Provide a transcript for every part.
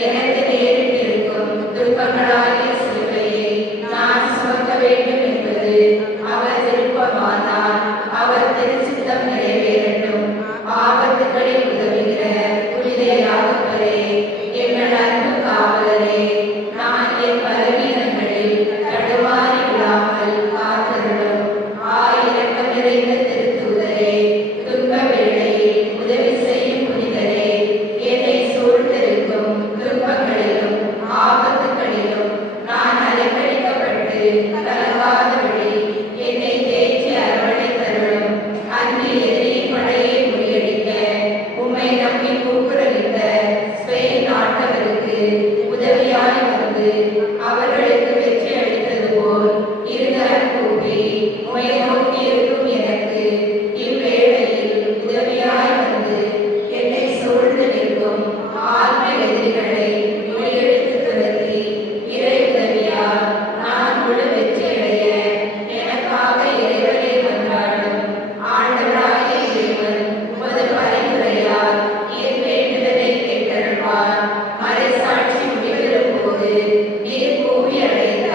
எனக்கு நேரிட்டிருக்கும் கலங்காதபடி என்னை தேற்றி அரவணைத்தருளும். அன்று எதிரியின் படையை முறியடிக்க உம்மை நம்பி கூக்குரலிட்ட ஸ்பெயின் நாட்டவருக்கு உதவியாய் வந்து அவர்களுக்கு வெற்றி அளித்தது போல் இருகரம் கூப்பி உம்மை நோக்கி இருக்கும் எனக்கு இவ்வேளையில் உதவியாய் வந்து என்னை சூழ்ந்து நிற்கும் ஆத்ம எதிரிகளை முறியடித்து துரத்தி இறை உதவியால் நான் முழு வெற்றியடைய எனக்காக இறைவனை மன்றாடும். ஆண்டவராகிய இறைவன் உமது பரிந்துரையால் என் வேண்டுதலை கேட்டருள்வார். மறைசாட்சி முடிவெறும் போது நீர் கூவி அழைத்த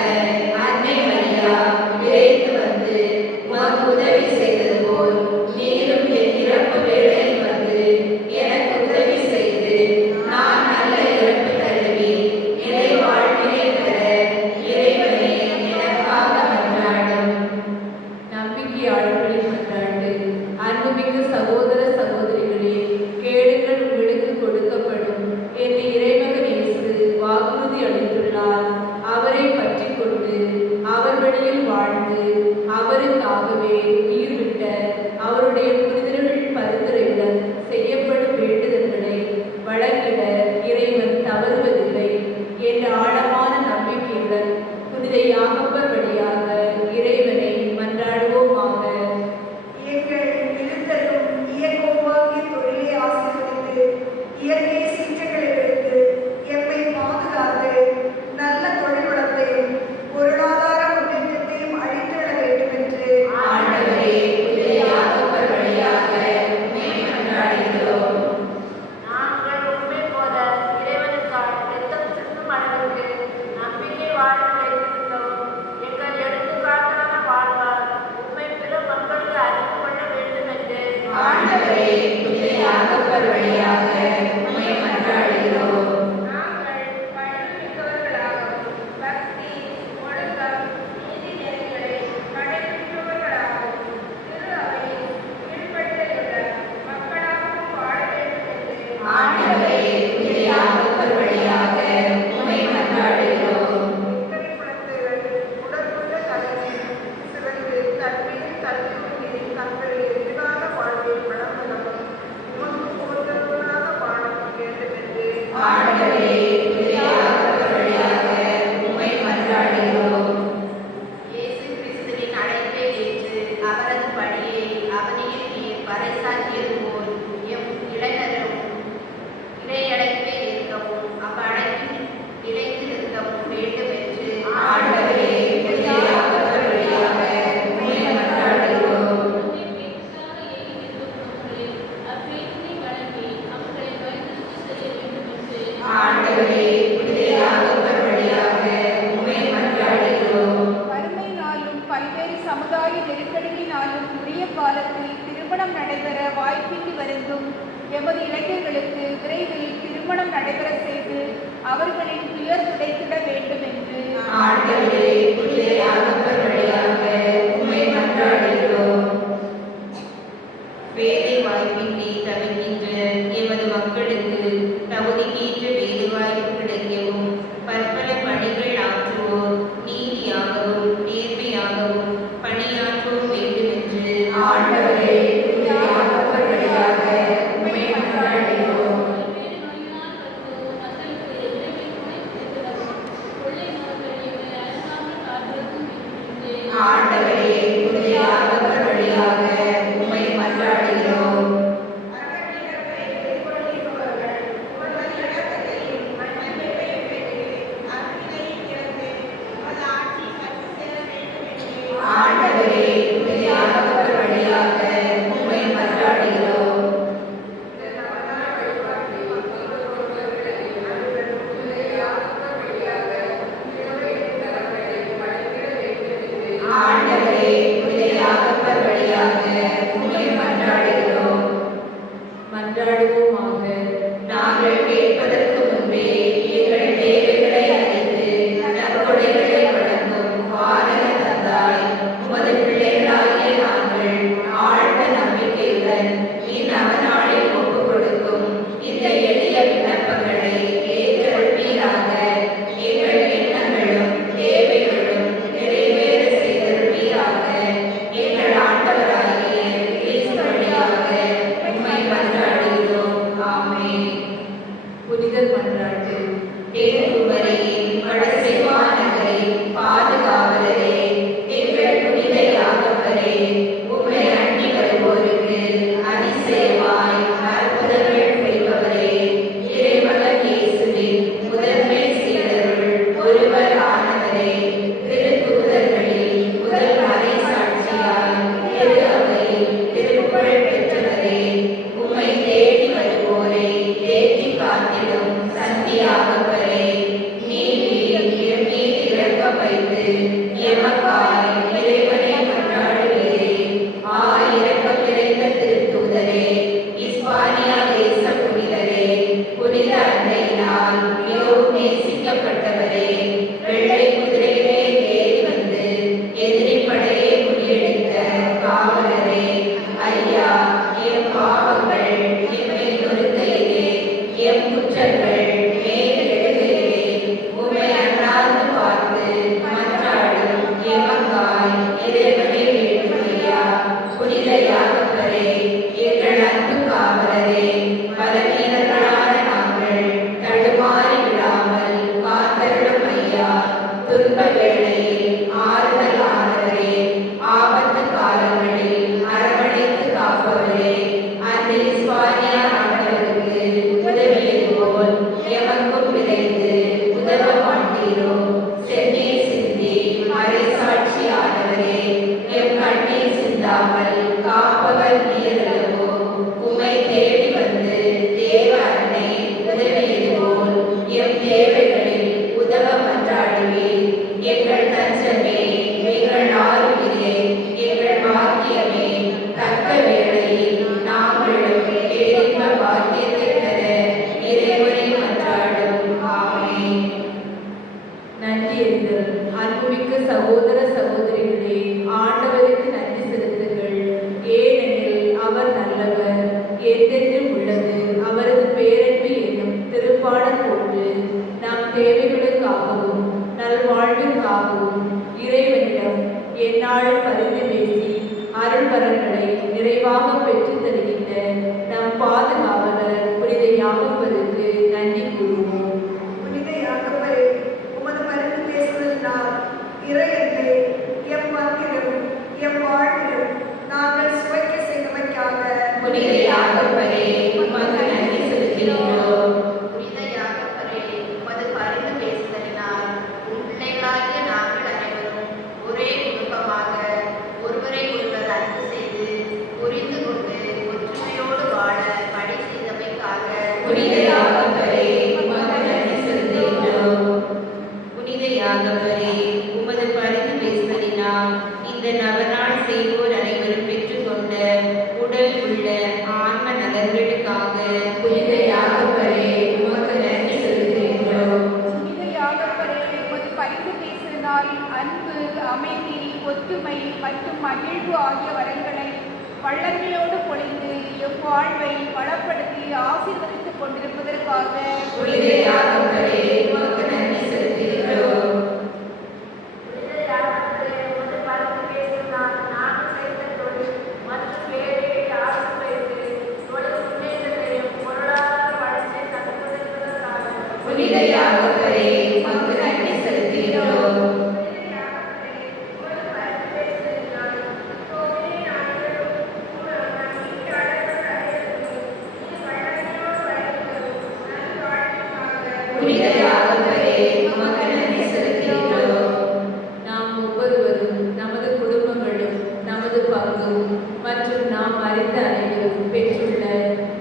அன்னை மரியா விரைந்து வந்து உமக்கு உதவி செய்தது போல் நீரும் என் இறப்பு வேளையில் வந்து எனக்கு உதவி செய்து நான் நல்ல இறப்பு தழுவி இறை வாழ்வினை பெற இறைவனை எனக்காக மன்றாடும். நம்பிக்கையாளர்களின் மன்றாட்டு. அன்புமிக்க சகோதர சகோதரிகளே, கேளுங்கள் உங்களுக்கு கொடுக்கப்படும் என்று இறைமகன் இயேசு வாக்குறுதி அளித்துள்ளார். அவரை பற்றி கொண்டு அவர் வழியில் வாழ்ந்து அவருக்காகவே உயிர் விட்ட அவருடைய புனிதர்கள் பரிந்துரையுடன் செய்யப்படும் வேண்டுதல்களை வழங்கிட இறைவன் தவறுவதில்லை என்ற ஆழமான நம்பிக்கையுடன் புனித யாகப்பர் வழியாக இறைவனை மன்றாடுவோமாக. எங்கள் இருத்தலும் இயக்கமாகிய தொழிலை ஆசீர்வதித்து இயற்கை சீற்றங்களை வைத்து எம்மை பாதுகாத்து நல்ல தொழில் வளத்தையும் பொருளாதார முன்னேற்றத்தையும் அளித்துள்ள வேண்டும் என்று ஆண்டவரே, புனித யாகப்பர் வழியாக உம்மை மன்றாடுகிறோம். நாங்கள் உண்மை போல இறைவனுக்காக இரத்தம் சிந்தும் அளவுக்கு நம்பிக்கை வாழ்வு வைத்திருந்தோம். எங்கள் எடுத்துக்காட்டான வாழ்வால் உண்மை பிற மக்களுக்கு அறிந்து கொள்ள வேண்டும் என்று ஆண்டவரே, புனித யாகப்பர் வழியாக உம்மை மன்றாடுகிறோம். நாங்கள் பணிமிக்கவர்களாகவும் பக்தி, ஒழுக்கம், நீதி நெறிகளை கடைபிடிப்பவர்களாகவும் திரு அவையில் கீழ்ப்படிதலுள்ள மக்களாகவும் வாழ வேண்டும் என்று ஆண்டவரே, புனித யாகப்பர் வழியாக உம்மை மன்றாடுகிறோம். இக்கரை குழந்தைகள் உடற்கொண்ட தலைமையில் சிறந்து கல்வியில் கல்வி உயிரி தங்கள் எதிர்கால வாழ்வில் வளர்ந்ததும் உமக்கு போன்றவர்களாக வாழ வேண்டும் என்று ஆண்டவரே, புனித யாகப்பர் வழியாக உம்மை மன்றாடுகிறோம். இயேசு கிறிஸ்துவின் அழைப்பை ஏற்று அவரது பணியை அவனியில் நீர் பறைசாற்றியது போல் எம் இளைஞரும் இறையழைப்பை ஏற்கவும் அவ்வழைப்பில் நிலைத்து நிற்கவும் வேண்டும் என்று ஆண்டவரே, புனித யாகப்பர் வழியாக உம்மை மன்றாடுகிறோம். ஆண்டவரே, புனித யாகப்பர் வழியாக உம்மை மன்றாடுகிறோம். வறுமையினாலும் பல்வேறு சமுதாய நெருக்கடிகளினாலும் உரிய காலத்தில் திருமணம் நடைபெற வாய்ப்பின்றி வருந்தும் எமது இளைஞர்களுக்கு விரைவில் திருமணம் நடைபெற செய்து அவர்களின் துயர் துடைத்திட வேண்டும் என்று ஆண்டவரே, புனித யாகப்பர் வழியாக உம்மை மன்றாடுகிறோம். வேலை வாய்ப்பின்றி தவிக்கின்ற எமது மக்களுக்கு தகுதிக்கேற்ற வேலை வாய்ப்பு கிடைக்கவும் பற்பல பணிகள் ஆற்றுவோர் நீதியாகவும் நேர்மையாகவும் பணியாற்றவும் வேண்டும் என்று ஆண்டவரே, புனித யாகப்பர் வழியாக உம்மை மன்றாடுகிறோம். ஆண்டவரே, புனித யாகப்பர் வழியாக உம்மை மன்றாடுகிறோம். ஆண்டவரே, புனித யாகப்பர் வழியாக உம்மை மன்றாடுகிறோம். ஆண்டவரே, புனித யாகப்பர் வழியாக உம்மை மன்றாடுகிறோம். மன்றாடுவோமாக. நாங்கள் கேட்பதற்கு முன்பே எங்கள் தேவைகளை அறிந்து நற்கொடைகளை வழங்கும் வானக தந்தாய், உமது பிள்ளைகளாகிய நாங்கள் ஆழ்ந்த நம்பிக்கையுடன் இந்நவநாளில் ஒப்புக் கொடுக்கும் இந்த எளிய விண்ணப்பங்களை ஏற்றருள்வீராக. எங்கள் எண்ணங்களும் தேவைகளும் நிறைவேற எந்நாள் பரிந்து பேசி அருள் வரங்களை நிறைவாக பெற்றுத் தருகின்ற நம் பாதுகாவலர் புனித யாகப்பருக்கு நன்றி கூறுவோம். புனித யாகப்பரே, உமது பரிந்து பேசுவதனால் இறையன்பை எம் பங்கிலும் எம் வாழ்விலும் நாங்கள் சுவைக்க செய்தமைக்காக புனித யாகப்பரே, உமக்கு நன்றி செலுத்துகிறோம். புனித யாகப்பரே, உமது பரிந்து பேசுதலினால் உம் பிள்ளைகளாகிய நாங்கள் அனைவரும் ஒரே குடும்பமாக ஒருவரை ஒருவர் அன்பு செய்து புரிந்து கொண்டு ஒற்றுமையோடு வாழ பணி செய்தமைக்காக புனித யாகப்பரே, உமக்கு நன்றி செலுத்துகிறோம். புனித யாகப்பரே, உமது பரிந்து பேசுதலினால் இந்த நவநாள் செய்வோர் அனைவரும் பெற்றுக்கொண்ட உடல் உள்ள ஆன்ம நலன்களுக்காக புனித யாகப்பரே, உமக்கு நன்றி செலுத்துகிறோம். புனித யாகப்பரே, உமது பரிந்து பேசினால் அன்பு, அமைதி, ஒற்றுமை மற்றும் மகிழ்வு ஆகிய வரங்களை வள்ளல்களோடு பொழிந்து எம் வாழ்வை வளப்படுத்தி ஆசீர்வதித்துக் கொண்டிருப்பதற்காக புனித யாகப்பரே, உமக்கு நன்றி செலுத்துகிறோம். புனித யாகப்பரே, உமது பரிந்து பேசினால் நாங்கள் செய்த தொழில் மற்றும் வேலையை ஆசீர்வதித்து தொழில் முன்னேற்றத்தையும் பொருளாதார வளர்ச்சியை தடுப்பதற்காக புனித யாகப்பரே, உமக்கு நன்றி செலுத்துகிறோம். புனித யாகப்பரே, உமக்கு நன்றி செலுத்துகிறோம். நாம் ஒவ்வொருவரும் நமது குடும்பங்களும் நமது பங்கும் மற்றும் நாம் அறிந்த அனைவரும் பெற்றுள்ள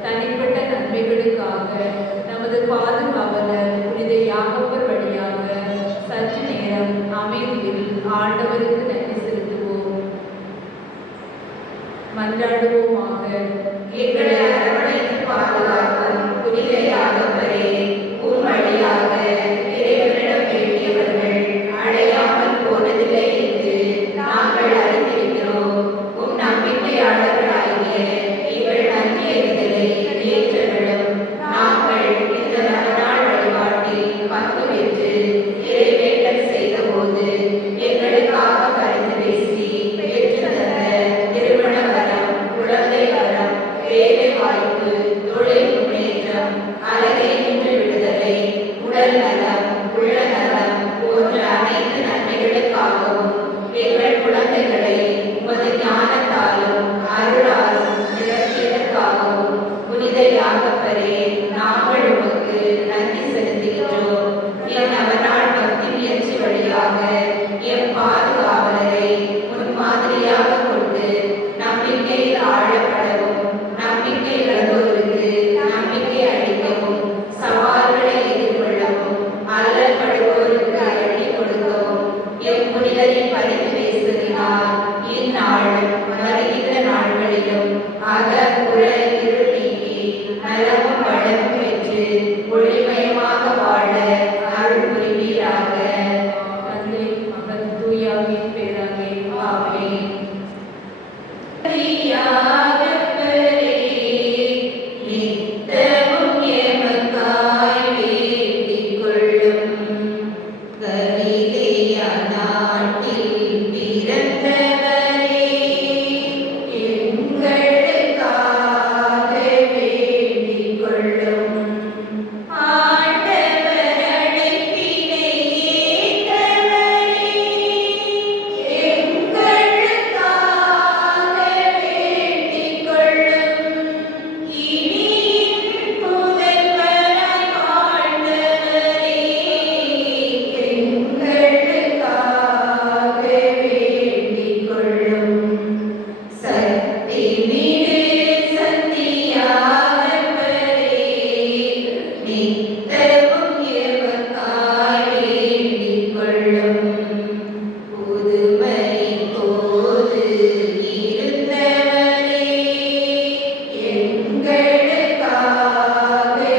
தனிப்பட்ட நன்மைகளுக்காக நமது பாதுகாவலர் புனித யாகப்பர் வழியாக சற்று நேரம் அமைதியில் ஆண்டவருக்கு நன்றி செலுத்துவோம். மன்றாடுவோமாக. எங்களை அரவணைத்து பாதுகாக்கும் புனித யாகப்பரே, உம் வழியாக இறைவனிடம் வேண்டியவர்கள் அடையாமல் போனதில்லை என்று நாங்கள் அறிந்திருக்கிறோம். உம் நம்பிக்கையாளர்களாகிய எங்கள் நன்றியறிதலை ஏற்றவர்களும் நாங்கள் இந்த நவநாள் வழிபாட்டில் பங்கு பெற்று இறைவேண்டல் செய்தபோது எங்களுக்காக பரிந்து பேசி பெற்று தந்த திருமண வரம், குழந்தை வரம், வேலை வாய்ப்பு, தொழில் முன்னேற்றம், அழகை நின்று விடுதலை, உடல் நலம், உள்ள நலம் போன்ற அனைத்து நன்மைகளுக்காகவும் எங்கள் குழந்தைகளை உமது ஞானத்தாலும் அருளாலும் நிரப்பியதற்காகவும் புனித யாகப்பரே, நாங்கள் உமக்கு நன்றி செலுத்துகிறோம். என் நவநாள் பக்தி முயற்சி வழியாக எம் பாதுகாவலரை முன்மாதிரியாக கொண்டு நம்பிக்கையில் ஆழப்படவும், நம்பிக்கை இழந்தோருக்கு நம்பிக்கை அளிக்கவும், சவால்களை எதிர்கொள்ளவும், அல்லல்படுவோருக்கு அள்ளி கொடுக்கவும் எம் புனிதரின் பரிந்து பேசுகிறார். இந்நாளும் வருகின்ற நாட்களிலும் அக புற இருள் நீக்கி நலமும் வளமும் பெற்று ஒளிமயமாக வாழ அருள் புரிவீராக. தந்தை, மகன், தூயாவின் பேராலே ஆமென். யாகப்பரே, நித்தமும் எமக்காய் வேண்டிக் கொள்ளும். கலிலேயா நாட்டில் பிறந்தவரே, எங்களுக்காக வேண்டிக் கொள்ளும். ஆண்டவர் அழைப்பினை ஏற்றவரே, எங்களுக்காக வேண்டிக் கொள்ளும். இனியின் புதல்வராய் வாழ்ந்தவரே, எங்களுக்காக வேண்டிக் கொள்ளும். சக்தி மிகு சந்தியாகப்பரே, நித்தமும் எமக்காய் வேண்டிக் கொள்ளும். புதுமையின் போது இருந்தவரே, எங்களுக்காக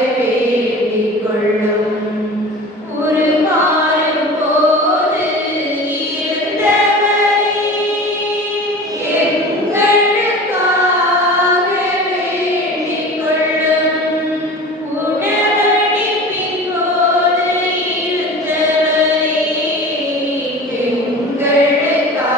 வேண்டிக் கொள்ளும். உருமாறும் போது இருந்தவரே, எங்களுக்காக வேண்டிக் கொள்ளும். உணவளிப்பின் போது இருந்தவரே, எங்களுக்காக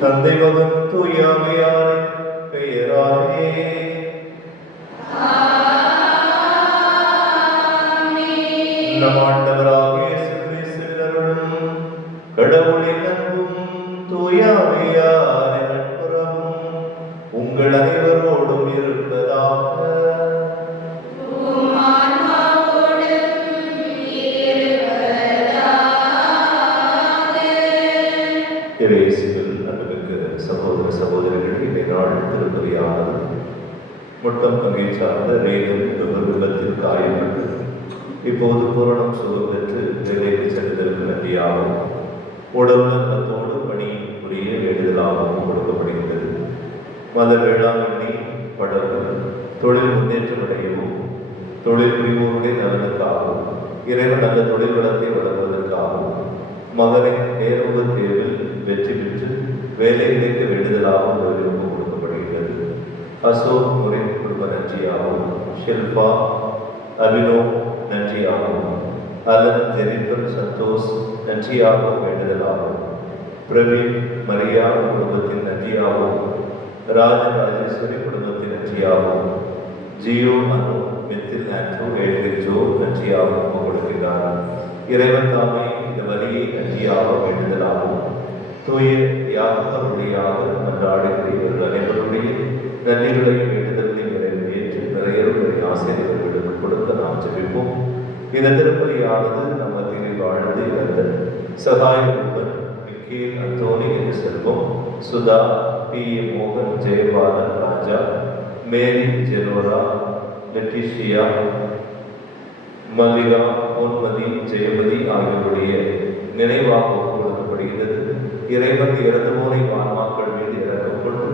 தந்தை மகன் தூயாமையாரின் பெயராலே நம் ஆண்டவராகிய இயேசு கிறிஸ்துவின் அருளும் கடவுளின் அன்பும் தூயாமையாரின் நட்புறவும் உங்கள் அனைவரோடும் இருப்பதாக. இயேசுவில் அன்புமிக்க சகோதர சகோதரிகள், இந்த நாள் திருப்பதியானது முட்டம் பங்கை சார்ந்த ரேகம் விபத்தில் காயப்பட்டு இப்போது பூரணம் சுகம் பெற்று வேலைக்கு செல்வதற்கு நன்றியாகவும் உடல்நலத்தோடு பணி புரிய வேண்டுதலாகவும் கொடுக்கப்படுகின்றது. மத வேளாண்மை படகு தொழில் முன்னேற்றம் அடையவும் தொழில் புரிவோருடைய நலனுக்காகவும் இறைவன் நல்ல தொழில் வளத்தை வளர்வதற்காகவும் மகனின் நேர்முக தேர்வில் வெற்றி பெற்று வேலை கிடைக்க வேண்டுதலாகவும் விருப்பம் கொடுக்கப்படுகிறது. அசோக் முறை குடும்ப நன்றியாகவும் ஷில்பா அபினோ நன்றியாகவும் அலன் ஜெனிஃபர் சந்தோஷ் நன்றியாகவும் வேண்டுதலாகவும் பிரவீன் மரியா குடும்பத்தின் நன்றியாகவும் ராஜராஜேஸ்வரி குடும்பத்தின் நன்றியாகவும் ஜியோ அனு மித்தில் ஆண்ட்ரூ ஏழ்கிரி ஜோ நன்றியாகவும் கொடுக்கிறார். இறைவன் தாமே இந்த வழியை நன்றியாக வேண்டுதலாகவும் தூய யாகருடையாக மன்றாடுகிற இவர்கள் அனைவருடைய நன்றிகளையும் வேண்டுதல்களையும் நிறைவேற்றி நிறையருடைய ஆசிரியர்களுக்கு கொடுக்க நாம் ஜெபிப்போம். இந்த திருப்பலியானது நம்ம மத்தியில் வாழ்ந்து இறந்த சகாய ரூபன், மிக்கேல் அந்தோனி என்று செல்வம், சுதா, பி ஏ மோகன், ஜெயபாலன் ராஜா, மேரி ஜெனோரா, லெட்டிஷியா, மல்லிகா, பொன்மதி, ஜெயமதி ஆகியோருடைய நினைவாக கொடுக்கப்படுகிறது. இறைவன் இறந்தவோரை ஆன்மாக்கள் மீது இறக்கம் கொண்டு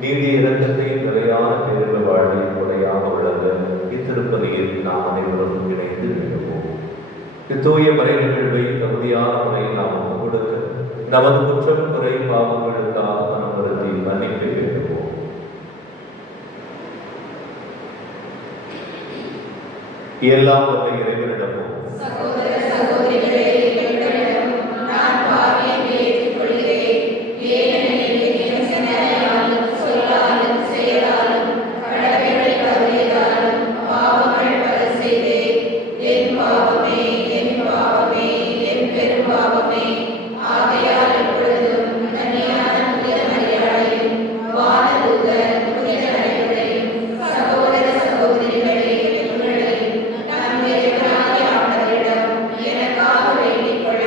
நீடிய இரக்கத்தையும் நிலையான பேரில் வாழ்வை கொடையாக உள்ளது. இத்திருப்பதியில் நாம் அனைவரும் இணைந்து நினைப்போம். இத்தூய மறை நிகழ்வை தகுதியான முறையில் நாம் கொடுக்க நமது குற்றம் குறை பாவங்களுக்காக மனம் வருத்தி மன்னிப்பு வேண்டுவோம். எல்லாம் வந்த இறைவனிடமும் சகோதர சகோதரிகளே, எங்களிடமும் நான் பாவியை ஏற்றுக்கொள்கிறேன். ஏனெனில் என் சிந்தனையாலும் சொல்லாலும் செயலாலும் கடமைகளை தவறியதாலும் பாவங்கள் பல செய்தேன். என் பாவமே, என் பாவமே, என் பெரும் பாவமே. ஆகையால் எப்பொழுதும் கன்னியான புனித மரியாதையும் வானதூதர் புனித அனைவரையும் சகோதர சகோதரிகளே உங்களையும் நம் இறைவனாகிய ஆண்டவரிடம் எனக்காக வேண்டிக் கொள்ள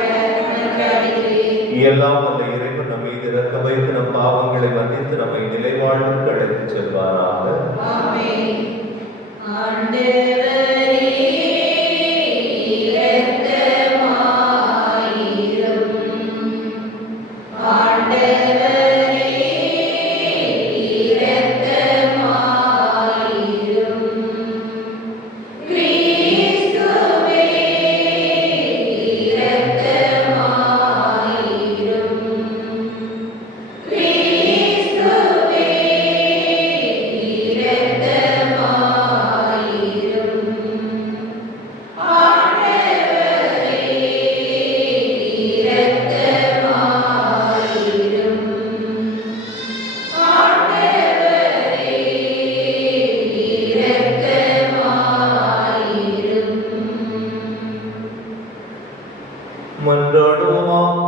மன்றாடுகிறேன். எல்லாம் வந்த இறைவன் நம்மை இறக்க வைத்து நம் பாவங்களை மன்னித்து நம்மை நிலைவாழ்வுக்கு அழைத்துச் செல்வாராக. ஆமென். ஆண்டவரே இரக்கமாயிரும். ஆண்டவரே இரக்கமாயிரும். கிறிஸ்துவே இரக்கமாயிரும். கிறிஸ்துவே இரக்கமாயிரும். ஆண்டவரே இரக்கமாயிரும். ஆண்டவரே இரக்கமாயிரும். மன்றாடுவோம்.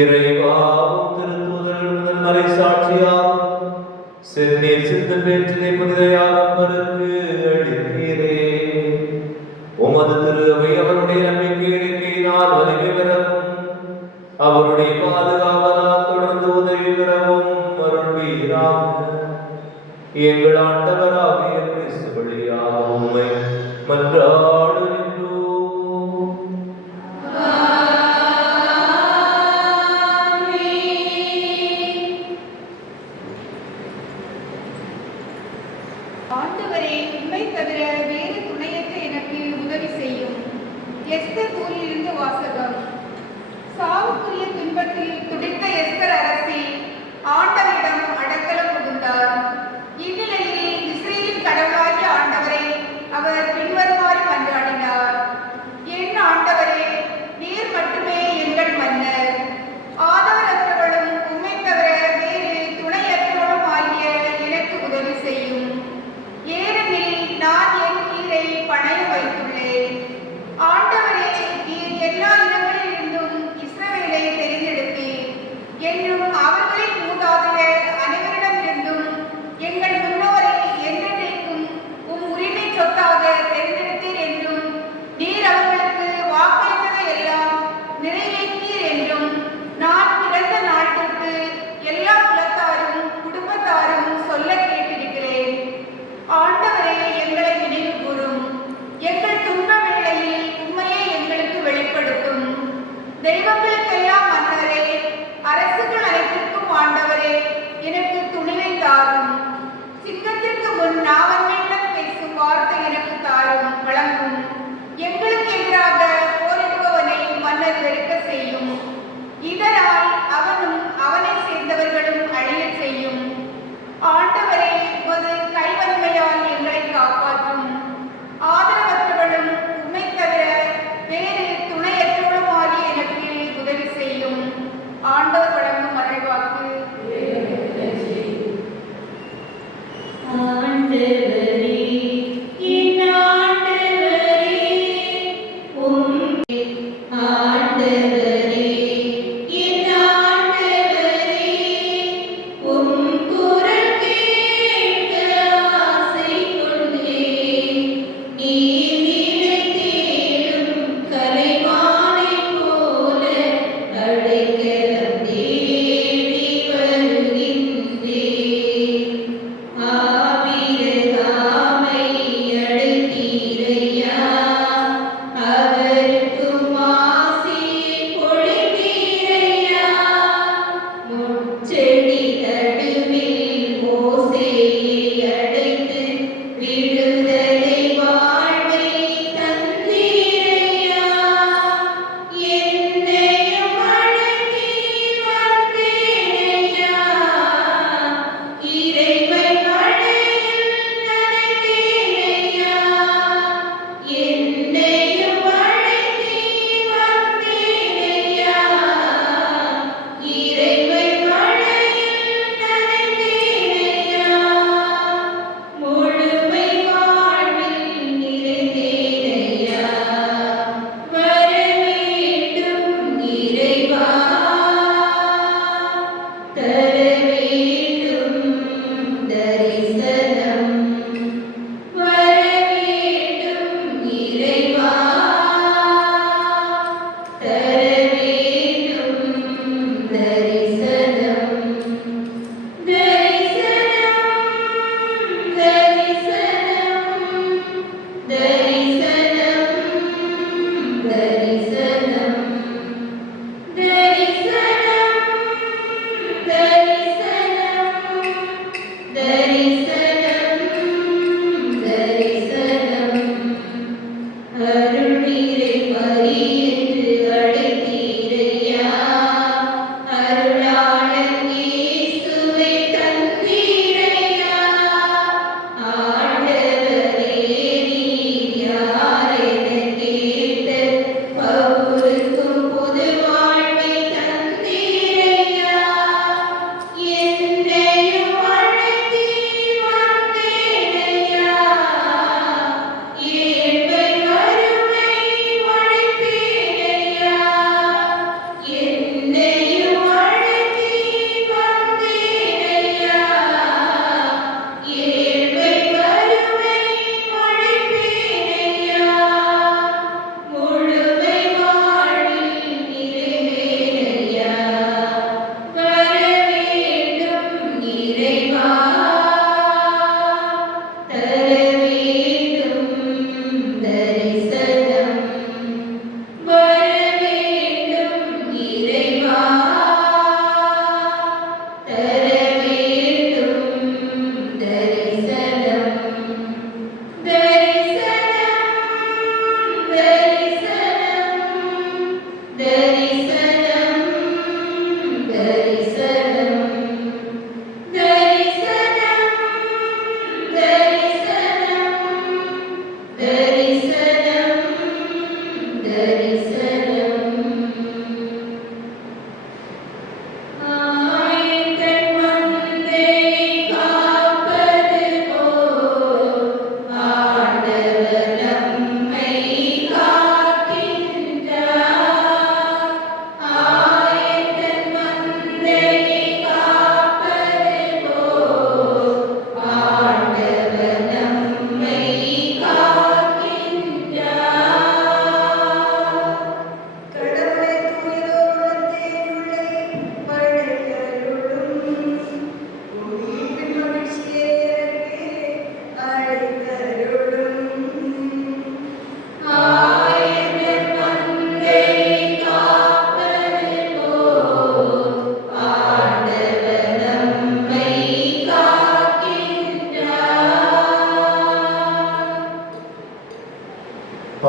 இறைவாவும் திருத்தூதர்கள் முதல் மறை சாட்சியாகும் செந்நீர் சிந்து பேற்றினை புனிதையாகப்பருக்கு அளித்தீரே. உமது திரு அவை அவருடைய நம்பிக்கை இறக்கையினால் வலிமை பெறவும் அவருடைய பாதுகாவலால் தொடர்ந்து உதவி பெறவும் அருள்வீராக. எங்கள் ஆண்டவராகிய கிறிஸ்து வழியாக உம்மை மன்றாடுகின்றோம். ஆண்டவரே, உம்மை தவிர வேறு துணையற்ற எனக்கு உதவி செய்யும். எஸ்தர் நூலிலிருந்து வாசகம். சாவுக்குரிய துன்பத்தில் துடித்த எஸ்தர் அரசி ஆண்டவரிடம் அடக்கலம் புகுந்தார். இந்நிலையில் இஸ்ரேலின் கடவுளாகிய ஆண்டவரை அவர் பின்வருமாறு மன்றாடினார். என் ஆண்டவரே, நீர் மட்டுமே எங்கள் மன்னர். ஆதரவற்றவளும்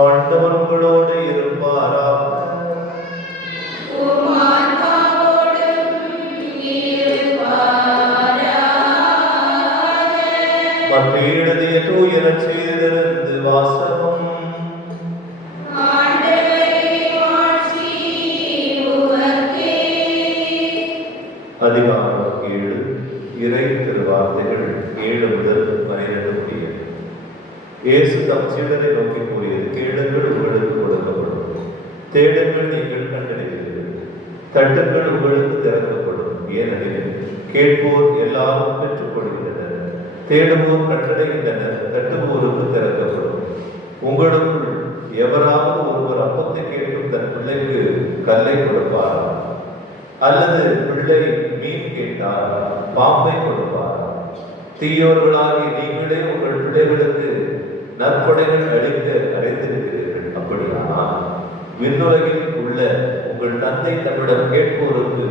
ஆண்டவர் உங்களோடு இருப்பாராக. மத்திய எழுதிய தூய நற்செய்தியிலிருந்து வாசகம். அதிகாரம் 7 இறை திருவார்த்தைகள் 7 முதல் 12 இயேசு தம் சீடரை நோக்கி கூறியது, கேளுங்கள் உங்களுக்கு கொடுக்கப்படும், தேடுங்கள் நீங்கள் கண்டடைவீர்கள், தட்டுங்கள் உங்களுக்கு திறக்கப்படும். ஏனெனில் கேட்போர் எல்லாரும் பெற்றுக்கொள்கின்றனர், தேடுவோர் கண்டடைகின்றனர், தட்டுவோருக்கு திறக்கப்படும். உங்களுக்குள் எவராவது ஒருவர் அப்பத்தை கேட்கும் தன் பிள்ளைக்கு கல்லை கொடுப்பாரா? அல்லது பிள்ளை மீன் கேட்டால் பாம்பை கொடுப்பாரா? தீயோர்களாகி நீங்களே உங்கள் பிள்ளைகளுக்கு நற்படைகள் அளிக்க அறிந்திருக்கிறீர்கள். அப்படியானால் விண்ணுலகில் உள்ள உங்கள் தந்தை தம்மிடம் கேட்போருக்கு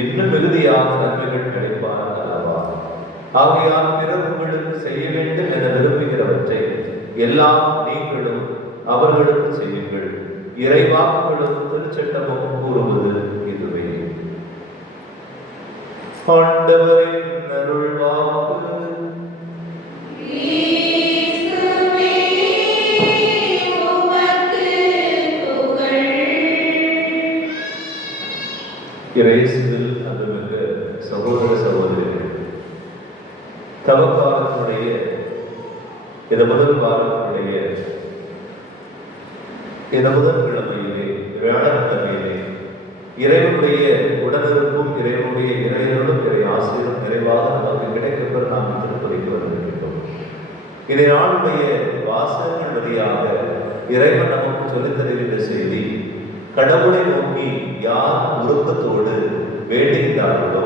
இன்னும் மிகுதியாக நன்மைகள் கிடைப்பார் அல்லவா? ஆகையால் பிறர் உங்களுக்கு செய்ய வேண்டும் என விரும்புகிறவற்றை எல்லாம் நீங்களும் அவர்களுக்கு செய்யுங்கள். இறைவாக்குகளும் திருச்சட்டமும் கூறுவது இதுவே. ஆண்டவரின் அருள்வாக்கு. கிறிஸ்துவே உமக்கு புகழ். இயேசுவில் அன்புமிக்க சகோதர சகோதரிகள், தவக்காலத்தினுடைய இந்த முதல் வாரத்தினுடைய இந்த முதல் கிழமையிலே வியாழக்கிழமையிலே இறைவனுடைய உடனிருப்பும் இறைவனுடைய இறைவனும் இறை ஆசிரியரும் நிறைவாக நமக்கு கிடைக்கப்பெற நாம் திருப்பதிக்கு வந்திருக்கின்றோம். இந்த நாளுடைய வாசகங்கள் வழியாக இறைவன் நமக்கு சொல்லித் தருகின்ற செய்தி, கடவுளை நோக்கி யார் உருக்கத்தோடு வேண்டுகின்றார்களோ,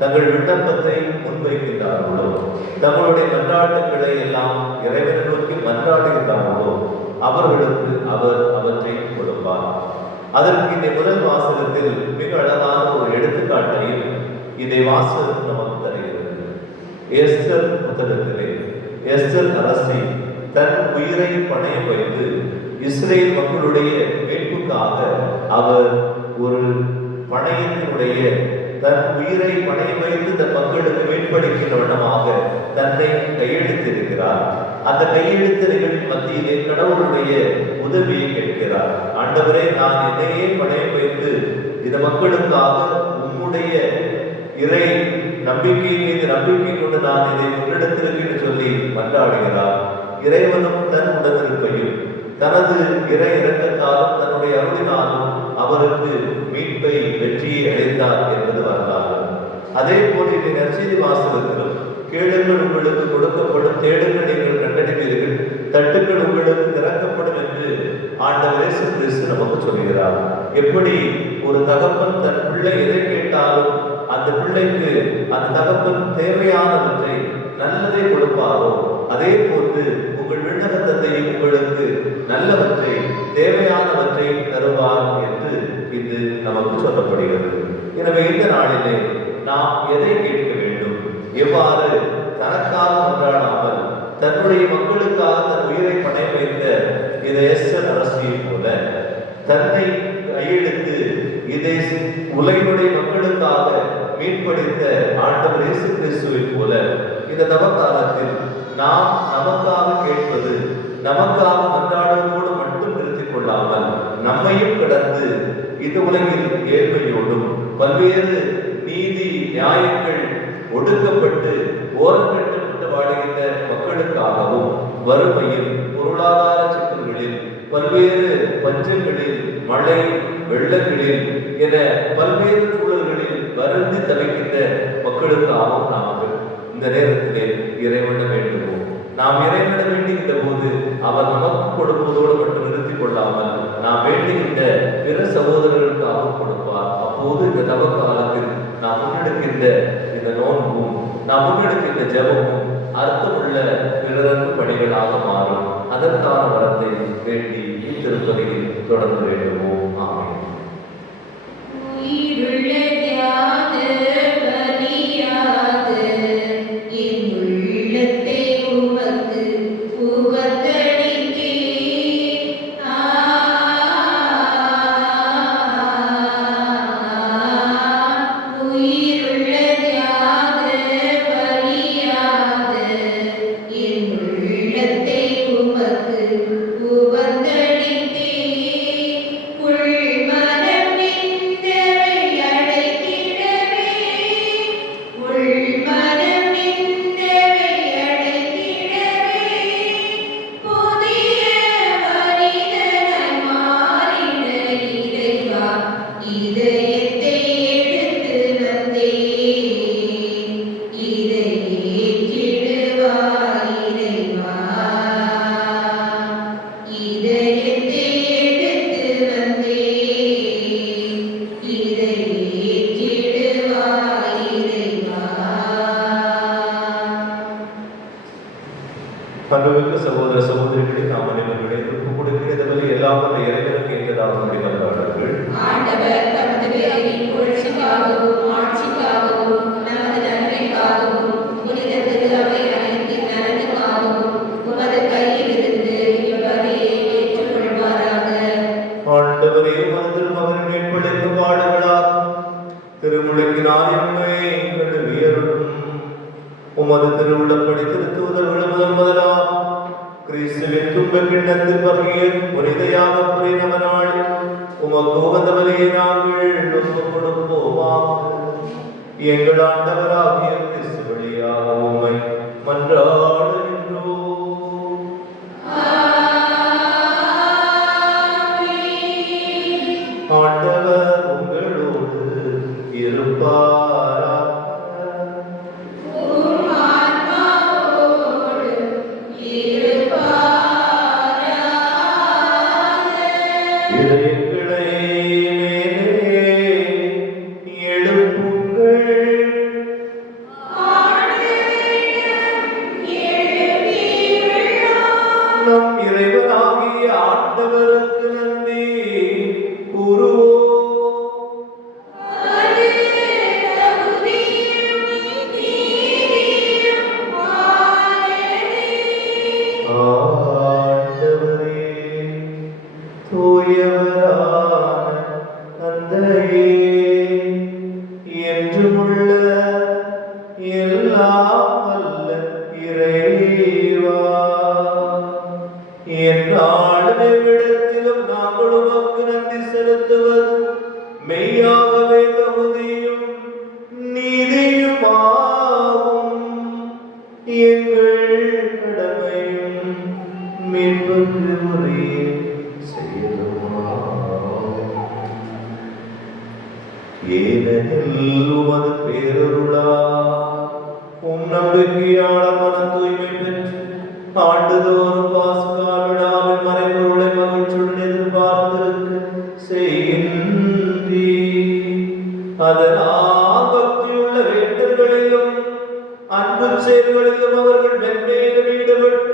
தங்கள் விண்ணப்பத்தை முன்வைக்கின்றார்களோ, தங்களுடைய மன்றாட்டுகளை எல்லாம் இறைவனை நோக்கி மன்றாடுகின்றார்களோ, அவர்களுக்கு அவர் அவற்றை கொடுப்பார். அதற்கு இந்த முதல் வாசகத்தில் மிக அழகான ஒரு எடுத்துக்காட்டையும் இந்த வாசகம் நமக்கு தருகிறது. எஸ்தர் புத்தகத்திலே எஸ்தர் அரசி தன் உயிரை பணயம் வைத்து இஸ்ரேல் மக்களுடைய மீட்புக்காக அவர் ஒரு பணையத்தினுடைய தன் உயிரை பணயம் வைத்து தன் மக்களுக்கு மீட்பளிக்கின்ற வண்ணமாக தன்னை கையெழுத்திருக்கிறார். அந்த கையெழுத்தின் மத்தியிலே கடவுளுடைய உதவியை கேட்கிறார். ஆண்டவரே, நான் என்னையே பணயம் வைத்து இந்த மக்களுக்காக உம்முடைய இறை நம்பிக்கையின் மீது நம்பிக்கை கொண்டு நான் இதை முன்னெடுத்திருக்கேன் சொல்லி மன்றாடுகிறார். இறைவனும் தன் உடனிருப்பையும் தனது இறை இரக்கத்தாலும் தன்னுடைய அருளினாலும் அவருக்கு மீட்பை வெற்றியை அளித்தார் என்பது வரலாறு. அதே போல இந்த நற்செய்தி வாசகத்திலும் கேளுங்கள் உங்களுக்கு கொடுக்கப்படும், தேடுங்கள் நீங்கள் கண்டடைவீர்கள், தட்டுங்கள் உங்களுக்கு திறக்கப்படும் என்று ஆண்டவர் இயேசு கிறிஸ்து நமக்கு சொல்கிறார். எப்படி ஒரு தகப்பன் தன் பிள்ளை எதை கேட்டாலும் அந்த பிள்ளைக்கு அந்த தகப்பன் தேவையானவற்றை நல்லதை கொடுப்பாரோ, அதே போன்று உங்கள் விண்ணகத்தை உங்களுக்கு நல்லவற்றை தேவையானவற்றை தருவார் என்று இது நமக்கு சொல்லப்படுகிறது. எனவே இந்த நாளிலே நாம் எதை கேட்க வேண்டும், எவ்வாறு தனக்காக மன்றாடாமல் தன்னுடைய மக்களுக்காக தன் உயிரை பணயம் வைத்த இந்த எஸ்தர் அரசியை போல தன்னை கையெழுத்து இதை உலகினுடைய மக்களுக்காக மீட்பளித்த ஆண்டவர் இயேசு கிறிஸ்துவை போல இந்த நவகாலத்தில் நாம் நமக்காக கேட்பது, நமக்காக மன்றாடுவதோடு மட்டும் நிறுத்திக் கொள்ளாமல் நம்மையும் கடந்து இந்த உலகில் ஏழ்மையோடும் பல்வேறு நீதி நியாயங்கள் ஒடுக்கப்பட்டு ஓரங்கட்டப்பட்டு வாழ்கின்ற மக்களுக்காகவும், வறுமையில் பொருளாதார சிக்கல்களில் பல்வேறு பஞ்சங்களில் மழை வெள்ளங்களில் என பல்வேறு சூழல்களில் வருந்தி தவிக்கின்ற மக்களுக்காகவும் நாங்கள் இந்த நேரத்திலே இறைவன வேண்டுவோம். நாம் இறைவன வேண்டுகின்ற போது அவர் நமக்கு கொடுப்பதோடு மட்டும் நிறுத்திக் கொள்ளாமல் நாம் வேண்டுகின்ற பிற சகோதரர்களுக்காகவும் கொடுப்பார். அப்போது இந்த தவ காலத்தில் நாம் முன்னெடுக்கின்ற இந்த நோன்பும் நாம் முன்னெடுக்கின்ற ஜெபமும் அர்த்தமுள்ள பிறரன்பு பணிகளாக மாறும். அதற்கான வரத்தை வேண்டி இத்திருப்பதியில் தொடர்ந்து வேண்டுவோம். ஆமென். உயிருள்ள தியாக பலியாக என் உள்ளத்தை உமக்கு உவத்தளித்தேன். உயிருள்ள தியாக பலியாக என் உள்ளத்தை உமக்கு உவத்தளித்தேன். உள்மனம் நின்றவை அடைத்திடவே, உள்மனம் நின்றவை அடைத்திடவே, அன்புமிக்க சகோதர சகோதரிகளை நாம் அனைவருடைய ஒப்பு கொடுக்கிறது எல்லாம் வல்ல இறைவனுக்கு ஏற்றதாக முடிவார்கள். ஆண்டவர் தமது பேரின் புகழ்ச்சிக்காகவும் ஆட்சிக்காகவும் நமது நன்மைக்காகவும் புனித திருஅவை அனைத்தின் நலனுக்காகவும் உமது கையிலிருந்து இப்படியே ஏற்றுக்கொள்வாராக. ஆண்டவரே மனதில் மகன் மேற்படுத்த பாடுகளால் திருமுழுக்கினால் எம்மை கழுவியருளும். உமது திருவுளப்படி திருத்துவதர்கள் முதலாம் கிறிஸ்துவின் துன்ப கிண்ணத்தில் பகிய புனிதையாக புரிந்தவனாள் உமக்கு உகந்தவரையே நாங்கள் ஒப்புக் கொடுப்போமாக. எங்கள் ஆண்டவராகிய கிறிஸ்து வழியாக உம்மை மன்றாடுகின்றோம். ஆண்டவர் உங்களோடு இருப்பாராக. இதயங்களை மேலே எழுப்புங்கள். நம் இறைவனாகிய ஆண்டவருக்கு நன்றி கூறுவோம். ஆண்டவரே, தூயவரான தந்தையே, என்றுமுள்ள எல்லாம் வல்ல இறைவா, எந்நாளும் எவ்விடத்திலும் நாங்கள் உமக்கு நன்றி செலுத்துவது மெய்யாகவே தகுதியும் நீதியுமாகும். எங்கள் கடமையும் மீட்புக்கு உரிய செயலுமாகும். ஏனெனில் உமது பேரருளால் உம் நம்பிக்கையான மன தூய்மை பெற்று ஆண்டுதோறும் பாஸ்கா விழாவின் மறைபொருளை மகிழ்ச்சியுடன் எதிர்பார்த்திருக்க செய்கின்றீர். அதனால் பக்தியுள்ள வேண்டர்களிலும் அன்பு செயல்களிலும் அவர்கள் மென்மேலும் ஈடுபட்டு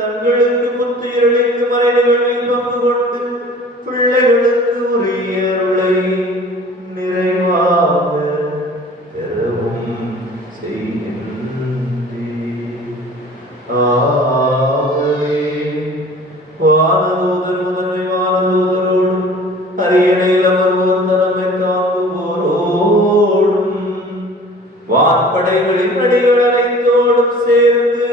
தங்களுக்கு புத்துயிரளிக்கு மறைவுகளில் பங்கு கொண்டு பிள்ளைகளுக்கு உரிய அருளை நிறைவாக பெறவும் செய்கின்றீர். ஆகவே வானதூதர் முதன்மை வானதூதரோடும் அரியணையில் அமர்வோர் தலைமை தாங்குவோரோடும் வான்படைகளின் அடிகள் அனைத்தோடும் சேர்ந்து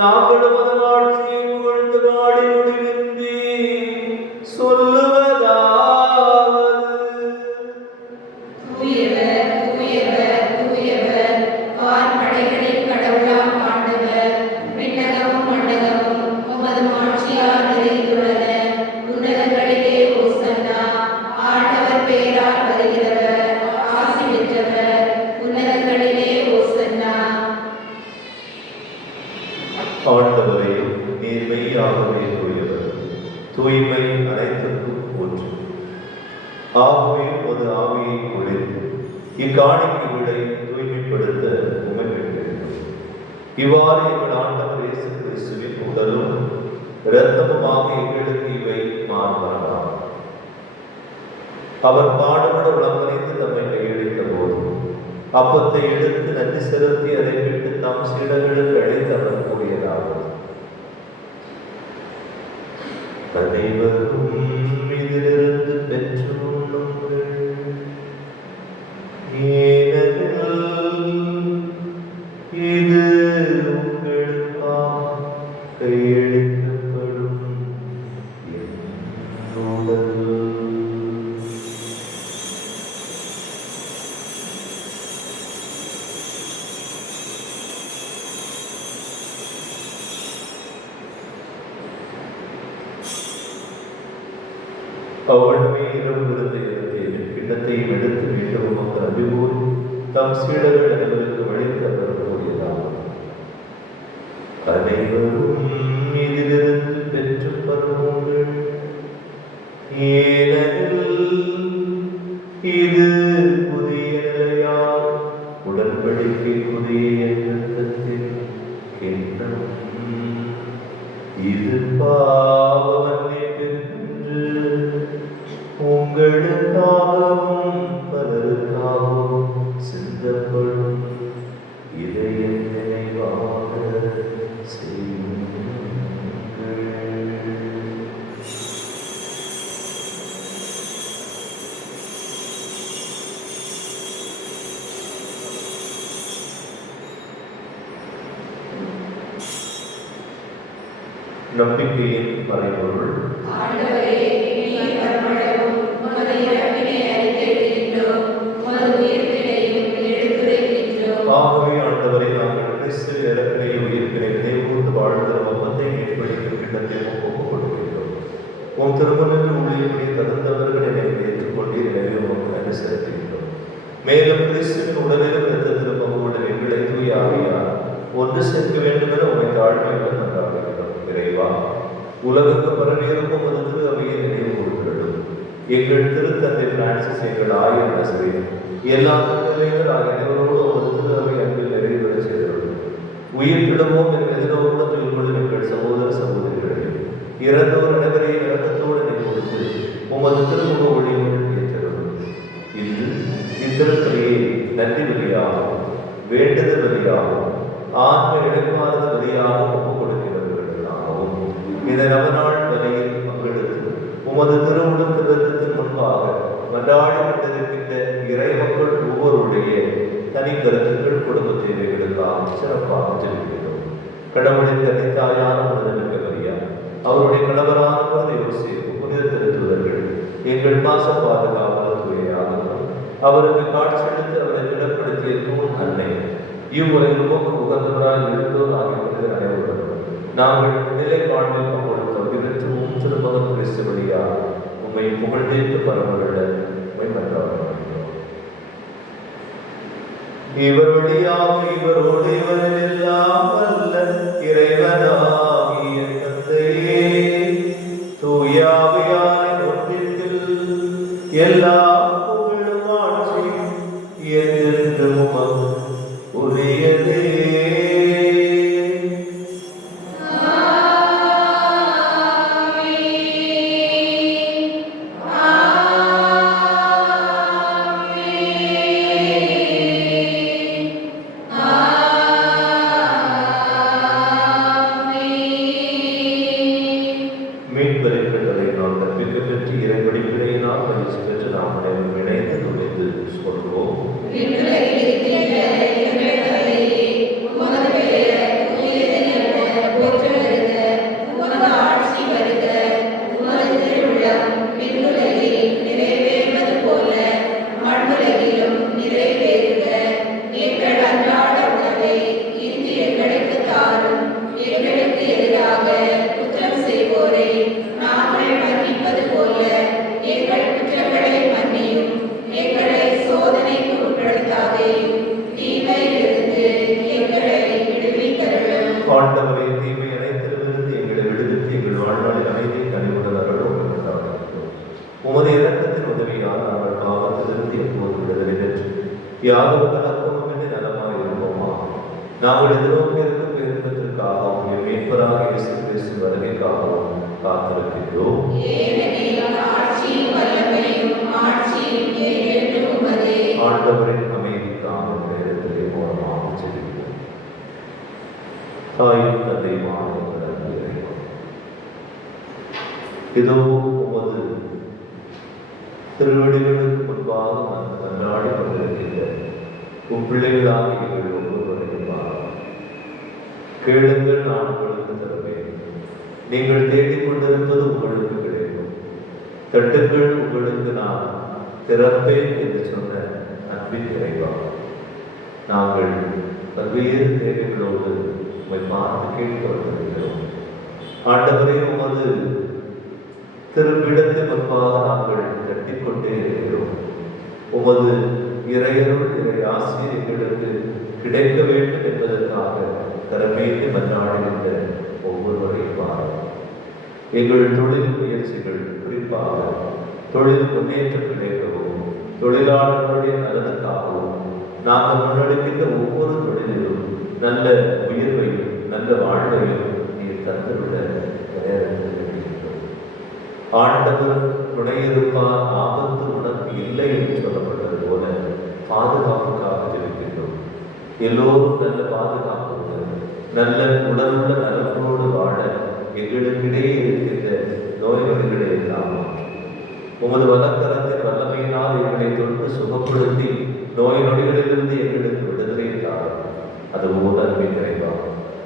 நாங்களும் அதன் ஆட்சியை புகழ்ந்து பாடி முடிவின்றி சொல்லுவதாவது: தூயவர், தூயவர், தூயவர், வான்படைகளின் கடவுளாம் ஆண்டவர், விண்ணகமும் மண்ணகமும் உமது மாட்சியால் நிறைந்துள்ளன. உன்னதங்களிலே ஓசன்னா. ஆண்டவர் பெயரால் வருகிறவர் ஆசி பெற்றவர். உன்னதங்களிலே ஓசன்னா. ஆண்டவரே, நீர் மெய்யாகவே தூயவர், தூய்மை அனைத்திற்கும் ஒன்று. ஆகவே ஒரு ஆவியை குளித்து இக்காணிக்கைகளை தூய்மைப்படுத்த உமை வேண்டுகிறோம். இவ்வாறு எங்கள் ஆண்டவர் இயேசு கிறிஸ்துவின் உடலும் இரத்தமுமாக எங்களுக்கு இவை மாறுபடலாம். அவர் பாடுபட உளமறிந்து தம்மை கையளித்த போது அப்பத்தை எடுத்து நன்றி செலுத்தி அதை விட்டு தம் சீடர்களுக்கு அழைத்து அவர் கூறியதாகும்: அனைவரும் இதிலிருந்து பெற்று உண்ணுங்கள். ஏனெனில் இது உங்களுக்காக கையளிக்கப்படும் என் உடல். அவள் மீண்டும் கிண்ணத்தையும் எடுத்து மீண்டும் மக்கள் அபிபோல் தம் சீடர்கள் அனைவருக்கு வழித்து அவர் கூறியதாகும்: அனைவரும் இதிலிருந்து பெற்று பருவுங்கள். ஏனெனில் இது புதிய நிலையால் உடன்படிக்கை புதிய இரத்தத்தின் கிண்ணம். இது பாவ மன்னிப்பின்று உங்களுக்காகவும் பலருக்காகவும் சிந்தப்படும் இதய நினைவாக செய்யுங்கள். நம்பிக்கையின் மறைபொருள். ஆண்டவரே, நீர் வரமளவும் உமது இறப்பினை அறிக்கையிடுகின்றோம், உமது உயிர்ப்பினையும் எடுத்துரைக்கின்றோம். ஆகவே ஆண்டவரை நாங்கள் கிறிஸ்து இறப்பினை உயிர்ப்பினை நினைவுகூர்ந்து வாழ்ந்த ஒப்பந்தை மேற்படிக்கும் கிண்ணத்தை ஒப்புக் கொடுக்கின்றோம். உன் திருமணத்தில் உள்ளே தகுந்தவர்களை ஏற்றுக்கொண்டு எனவே உமக்கு நன்றி செலுத்துகின்றோம். மேலும் கிறிஸ்துவின் உடலிலும் இரத்தத்திலும் பங்குடன் எங்களை தூய ஆவியார் ஒன்று சேர்க்க வேண்டும் என உமை தாழ்மையுடன் நன்றாகிறோம். இறைவா, உலகுக்கு பரவியிருக்கும் ஒரு திரு அவையை நினைவு கொடுக்கிறது. எங்கள் திருத்தந்தை பிரான்சிஸ், எங்கள் ஆயர் நசரேல், எல்லா திருநிலைகள் ஆகிய அனைவரோடு ஒரு திரு அவை அன்பில் நிறைவேற செய்துள்ளது. உயிர் விடுவோம் என்ற எதிரோடு துயில்கொள்ளும் எங்கள் சகோதர சகோதரிகளே, இறந்தோர் அனைவரையும் இறக்கத்தோடு நினைவுறுத்து உமது திருமுக ஒளியுடன் ஏற்றிருந்தோம். இன்று இத்திருப்பலியை நன்றி வழியாகவும் வேண்டுதல் வழியாகவும் ஆன்ம இடைமாறுத வழியாகவும் ஒப்புக் கொடுக்கிறவர்களாகவும் இந்த நவநாள் வரையில் பங்கெடுத்து உமது திருவுடத்தின் முன்பாக மன்றாடி கொண்டிருக்கின்ற இறை மக்கள் ஒவ்வொருடைய தனி கருத்துக்கள் குடும்ப தேவைகளுக்காக சிறப்பாக ஜெபிக்கிறோம். கடவுளின் தனித்தாயான புனித மரியா, அவருடைய கணவரான புனித யோசேப்பு, புனித திருத்தூதர்கள், எங்கள் பாச பாதுகாவலர் துறையாகவும் அவருக்கு காட்சியளித்து அவரை திடப்படுத்திய தூண் அன்னை, இவ்வுலகிலும் உகந்தவராக இருந்தோர் ஆகிய புனிதர் அனைவரும் நாங்கள் நிலை வாழ்வில் அவர்களுக்கு அபிவிருத்தமும் திருமகன் கிறிஸ்து வழியாக உண்மை புகழ்ந்தேற்று பரவல்ல மன்றாடுகிறோம். இவர் வழியாக இவரோடு இவரில் எல்லாம் வல்ல இறைவனாகிய தந்தையே, தூயாவியாரின் ஒன்றில் எல்லா புகழும் ஆட்சியும் என்றென்றும் உமக்கு உரியதே. ஆண்டவரே, தீமை அனைத்திலிருந்து எங்களை விடுவித்து எங்கள் வாழ்நாளில் அமைதியை கனிவுடன் அருளும். உமது இரக்கத்தின் உதவியால் நாங்கள் பாவத்திலிருந்து எப்போது விடுதலை பெற்று யாரும் அக்கமுமின்றி நலமாக இருப்போமா. நாங்கள் எதிர்நோக்கி இருக்கும் விருப்பத்திற்காகவும் என் மீட்பராக இயேசு கிறிஸ்து வருகைக்காகவும் காத்திருக்கின்றோம். ஆண்டவரின் அமைதிக்காக நேரத்திலே மூலமாக செல்கிறோம். தாயும் தந்தையுமான இதோ உமது திருவடிகளுக்கு முன்பாக மன்றாடி கொண்டிருக்கின்ற உன் பிள்ளைகளாக எங்கள் ஒவ்வொருவரையும் கேளுங்கள், நான் உங்களுக்கு தருவேன். நீங்கள் தேடிக் கொண்டிருப்பது உங்களுக்கு கிடைக்கும். தட்டுக்கள் உங்களுக்கு நான் திறப்பேன் என்று சொன்ன அன்பின் இறைவா, நாங்கள் பல்வேறு தேவைகளோடு உம்மை பார்த்து கேட்க வந்திருக்கிறோம். ஆண்டவரே, உமது திருப்பிடத்தின் முன்பாக நாங்கள் தட்டிக்கொண்டே இருக்கிறோம். உமது இறையருள் இறை ஆசிரியர் எங்களுக்கு கிடைக்க வேண்டும் என்பதற்காக தரமேற்று மன்றாடுகின்ற ஒவ்வொருவரையும் பாருங்கள். எங்கள் தொழில் முயற்சிகள், குறிப்பாக தொழில் முன்னேற்றம் கிடைக்கவும் தொழிலாளர்களுடைய நலனுக்காகவும் நாங்கள் முன்னெடுக்கின்ற ஒவ்வொரு தொழிலிலும் நல்ல உயர்வையும் நல்ல வாழ்வையும் நீர் தந்துவிட ஆண்டவர் துணையிருப்பார், ஆபத்து உனக்கு இல்லை என்று சொல்லப்பட்டது போல பாதுகாப்புக்காக ஜெபிக்கின்றோம். எல்லோரும் நல்ல பாதுகாப்பு, நல்ல உடலுள்ள நலத்தோடு வாழ எங்களுக்கிடையே இருக்கின்ற நோய்களை எல்லாம் உமது வலக்கரத்தின் வல்லமையினால் எங்களை தொட்டு சுகப்படுத்தி நோய் நொடிகளிலிருந்து எங்களுக்கு விடுதலை தாரும். அதுபோல நிறைவா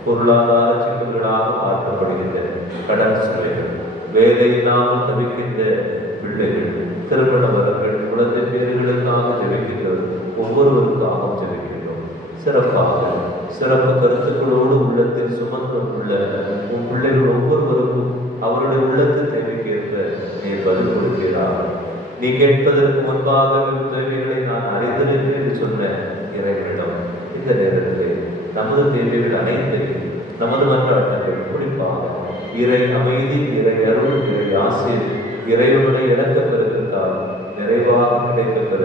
பொருளாதார சிக்கல்களாக பார்க்கப்படுகின்ற கடன் சுமைகள், வேலையில்லாமல் தவிக்கின்ற பிள்ளைகள், திருமண வரங்கள், குழந்தை பேர்களுக்காக ஜெபிக்கின்றோம். ஒவ்வொருவருக்காகவும் ஜெபிக்கின்றோம். சிறப்பு கருத்துக்களோடு உள்ளத்தில் சுமந்துள்ள உன் பிள்ளைகள் ஒவ்வொருவருக்கும் அவருடைய உள்ளத்தின் தேவைக்கேற்ப நீ பதில் கொடுக்கிறார். நீ கேட்பதற்கு முன்பாக தேவைகளை நான் அறிந்திருக்கிறேன் என்று சொன்ன இறைவனிடம் இந்த நேரத்தில் நமது தேவைகள் அனைத்தையும் நமது மன்றாட்டங்கள் குறிப்பாக இறை அமைதி, இறை அருள், இறை ஆசை, இறைவனுடைய இழக்க பெறுகின்றால் நிறைவாக கிடைக்கப்பெற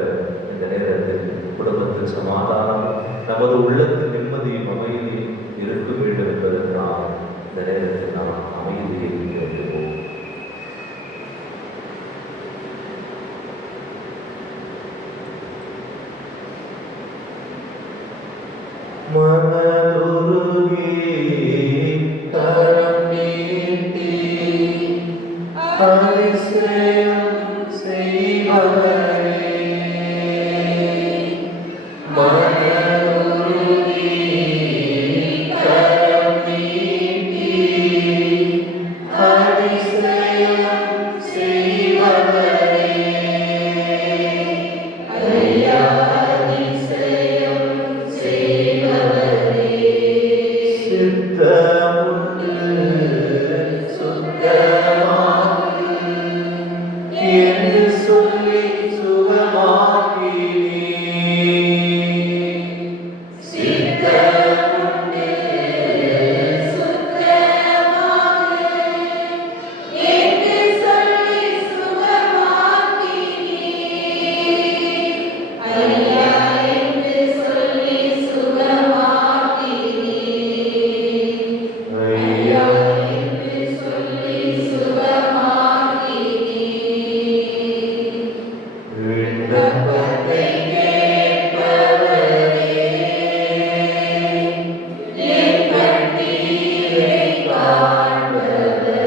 இந்த நேரத்தில் குடும்பத்தில் சமாதானம், நமது உள்ளத்தில் நிம்மதியும் அமைதியும் இருக்க வேண்டும் என்பதற்காக இந்த நேரத்தில் நாம் அமைதியை கேட்கிறோம். மனதுருகி கரம் நீட்டி அதிசயம் செய்பவரே, மனதுருகி கரம் நீட்டி அதிசயம் செய்பவரே, ஐயா அதிசயம் செய்பவரே, சித்தமுண்டு சுத்தமாகு என்று சொல்லி சுகமாக்கினீ, சித்தமுண்டு சுத்தமாகு என்று சொல்லி சுகமாக்கினீ, ஐயா என்று சொல்லி சுகமாக்கினீ, ஐயா என்று சொல்லி சுகமாக்கினீ, விண்ணப்பத்தை கேட்பவரே, என் கண்ணீரை காண்பவரே,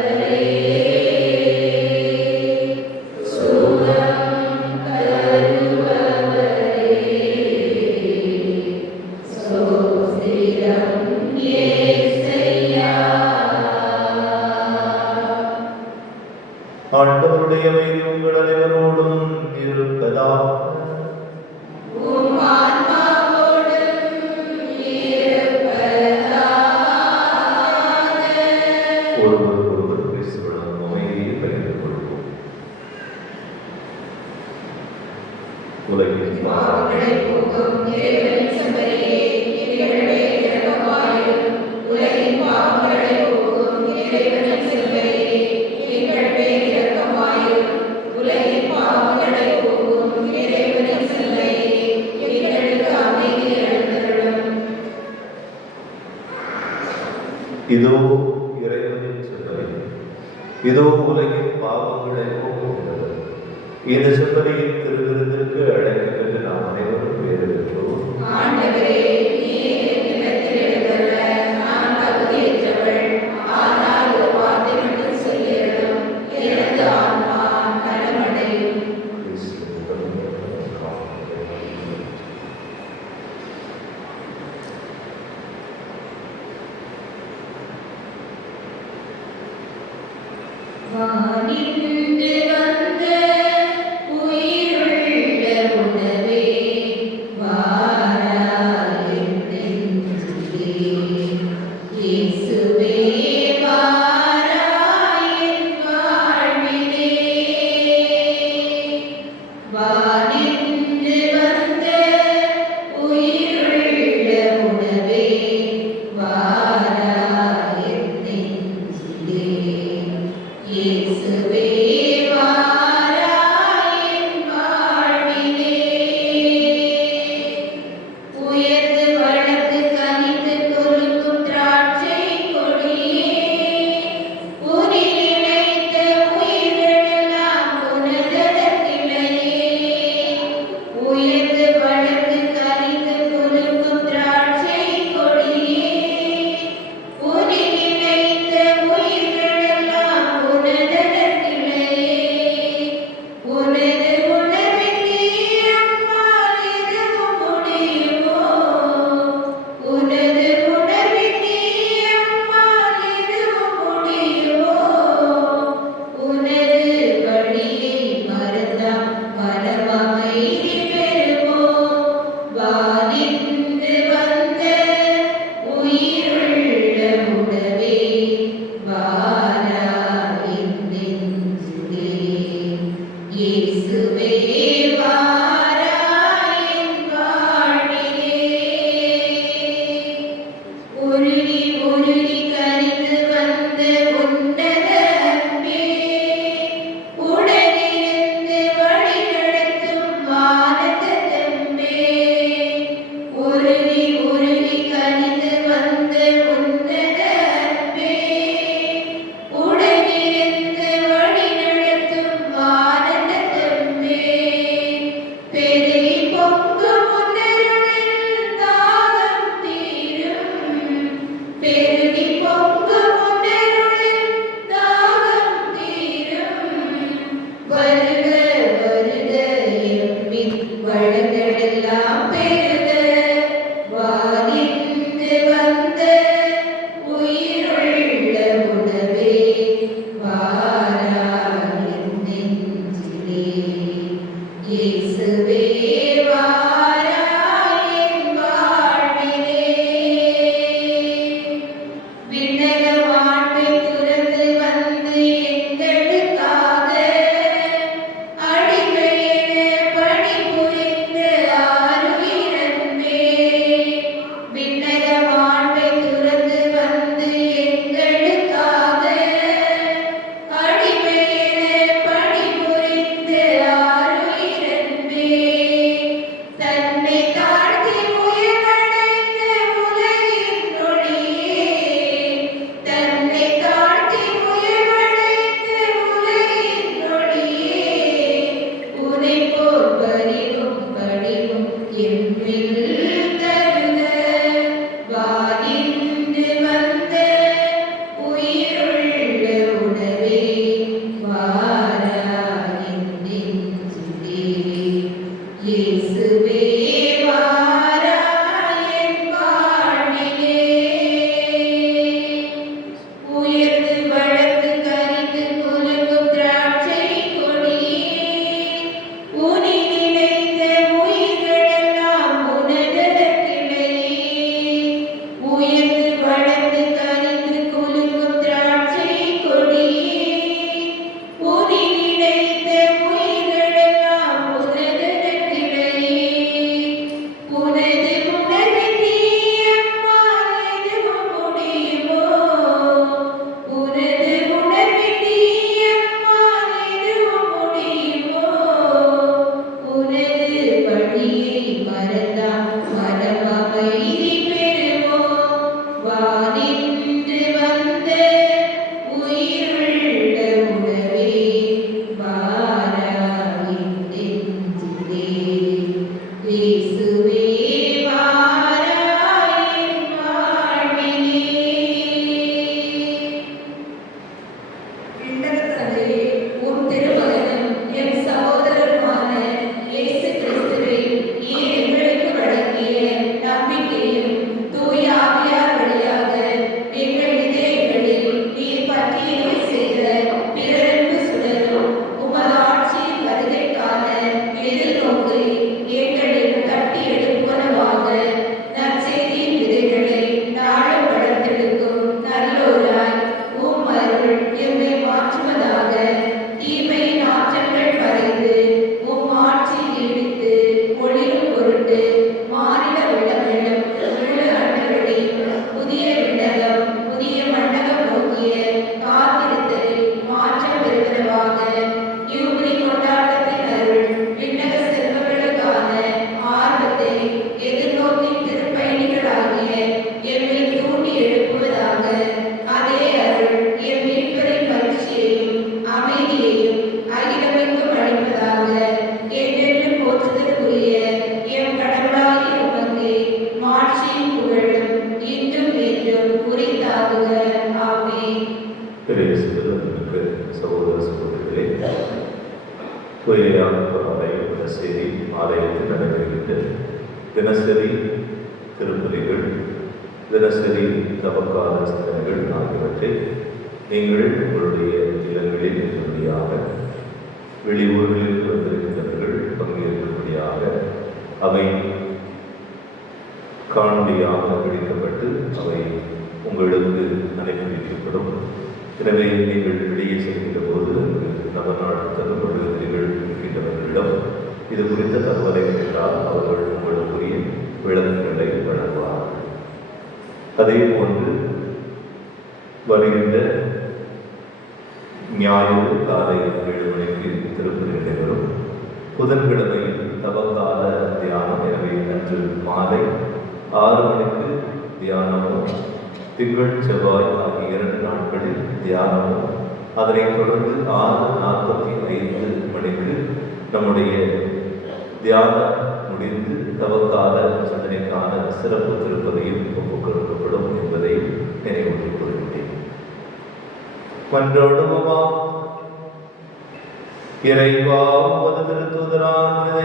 சுகம் தருபவரே, சோத்திரம் இயேசையா. ஆண்டவருடைய அமைதி உங்கள் அனைவரோடும் இருப்பதாக. உம் ஆன்மாவோடும் இருப்பதாக. ஒருவருக்கொருவர் பேசுவதும் அமைதியை பகிர்ந்து கொள்வோம். உலகின் பாவங்களை போக்கும் இறைவனின் செம்மறியே, எங்கள் மேல் இரக்கமாயிரும். உலகின் பாவங்களை போக்கும் இறைவனின் செம்மறியே, எங்கள் மேல் இரக்கமாயிரும். உலகின் பாவங்களை போக்கும் இறைவனின் செம்மறியே, எங்களுக்கு அமைதி அளித்தருளும். இதோ இறைவனின் செம்மறி, இதோ உலகின் பாவங்களை போக்குகிறது. இந்த செம்மறியின் திருவிருந்திற்கு அழைக்கப்பட்டு நாம் அனைவரும் பேறு பெற்றோம். ஆண்டவரே, நீர் என்னிடத்தில் எழுந்தருள நான் தகுதியற்றவள். ஆனால் ஒரு வார்த்தை மட்டும் சொல்லியருளும், எனது ஆன்மா நலமடையும். வானின்று வந்த உயிருள்ள உணவே, வாராய் என் நெஞ்சிலே. இயேசுவே வாராய் என் வாழ்விலே. வானின்று வந்த உயிருள்ள உணவே, வாராய் என் நெஞ்சிலே. இயேசுவே வாராய் என் வாழ்விலே. உயர்ந்து வளர்ந்து கனிந்து கொழுக்கும் திராட்சை கொடியே, உன்னில் இணைத்த உயிரிழந்த உயர்ந்து வளர்ந்து கனிந்து குலுங்கும் திராட்சை கொடியே, உனி நினைந்த உயிர்களெல்லாம் உனது கிளையே. உயர்ந்து வளர்ந்து கனிந்து குலுங்கும் திராட்சை கொடியே, உனி நினைந்த உயிர்களெல்லாம் உனது கிளையே. உனது உணர்வின்றி அம்மா எதுவும் முடியுமோ? உனது உணர்வின்றி அம்மா எதுவும் முடியுமோ? உனது பணியை மறந்தால் மனம் அமைதி பெறுவோம். வானின்று வந்த உயிருள்ள உணவே வாராயின் நெஞ்சிலே. இயேசுவே வாராயின் வாழ்விலே. விண்ணகத்தந்தையே, உம் திருமகனும் எம் சகோதரருமான இயேசு கிறிஸ்துவை நீர் எங்களுக்கு வழங்கிய நம்பிக்கையும் தூய ஆவியார் வழியாக எங்கள் இதயங்களில் நீர் பற்றியவை செய்த பிறரன்பு சுடரும் உமது ஆட்சியின் வருகைக்கான எதிர்நோக்கை எங்களில் தட்டி எழுப்புவனவாக நற்செய்தியின் விதைகளை நாளும் வளர்த்தெடுக்கும் நல்லோராய் உம் அருள் எம்மை மாற்றுவதாக. தீமையின் ஆற்றல்கள் மறைந்து உம் ஆட்சி நீடித்து ஒளிரும் பொருட்டு மானிட உள்ளங்களும் முழு அண்டவெளி புதிய விண்ணகம் புதிய மண்டகம் நோக்கிய காத்திருத்தலில் மாற்றம் பெறுவனவாக. யூபிலி கொண்டாட்டத்தின் அருள் விண்ணக செல்வங்களுக்கான ஆர்வத்தை எதிர்நோக்கின் திருப்பயணிகளாகிய எம்மில் தூண்டி எழுப்புவதாக. அதே அருள் எம் மீட்பரின் மகிழ்ச்சியையும் அமைதியையும் அகிலமெங்கும் அளிப்பதாக. என்றென்றும் போற்றுதலுக்குரிய எம் கடவுளாகிய உமக்கு மாட்சியும் புகழும் இன்றும் என்றும் உரித்தாகுக. ஆமென். பெரிய சிறுவர்களுக்கு சகோதர சகோதரிகளே, தூய செய்தி ஆலயத்தில் நடைபெறுகின்ற தினசரி திருப்பலிகள், தினசரி தவக்கால சிந்தனைகள் ஆகியவற்றை நீங்கள் உங்களுடைய இல்லங்களில் இருக்கும்படியாக, வெளியூர்களில் வந்திருக்கின்றவர்கள் பங்கேற்கும்படியாக அவை காணொலியாக விடுவிக்கப்பட்டு அவை உங்களுக்கு அனுப்பி வைக்கப்படும். எனவே நீங்கள் வெளியே செல்கின்ற போது நவநாள் தகவல்கள் இருக்கின்றவர்களிடம் இது குறித்த தகவலை கேட்டால் அவர்கள் உங்களுக்குரிய விளக்கங்களை வழங்குவார்கள். அதே போன்று வருகின்ற ஞாயிறு காலை 7 மணிக்கு திருப்பதி நடைபெறும். புதன்கிழமையில் தவக்கால தியானம். எனவே அன்று மாலை 6 மணிக்கு தியானமும், திங்கள் செவ்வாய் ஆகிய 2 நாட்களில் தியானமும், அதனைத் தொடர்ந்து 6:45 மணிக்கு நம்முடைய தியானம் முடிந்து தவக்கால சிந்தனைக்கான சிறப்பு திருப்பதியும் ஒப்புக் கொடுக்கப்படும் என்பதை நினைவூட்டிக் கொள்கிறேன். மன்றாடுவோமா. இறைவா, உமது திருத்தூதரான் புனித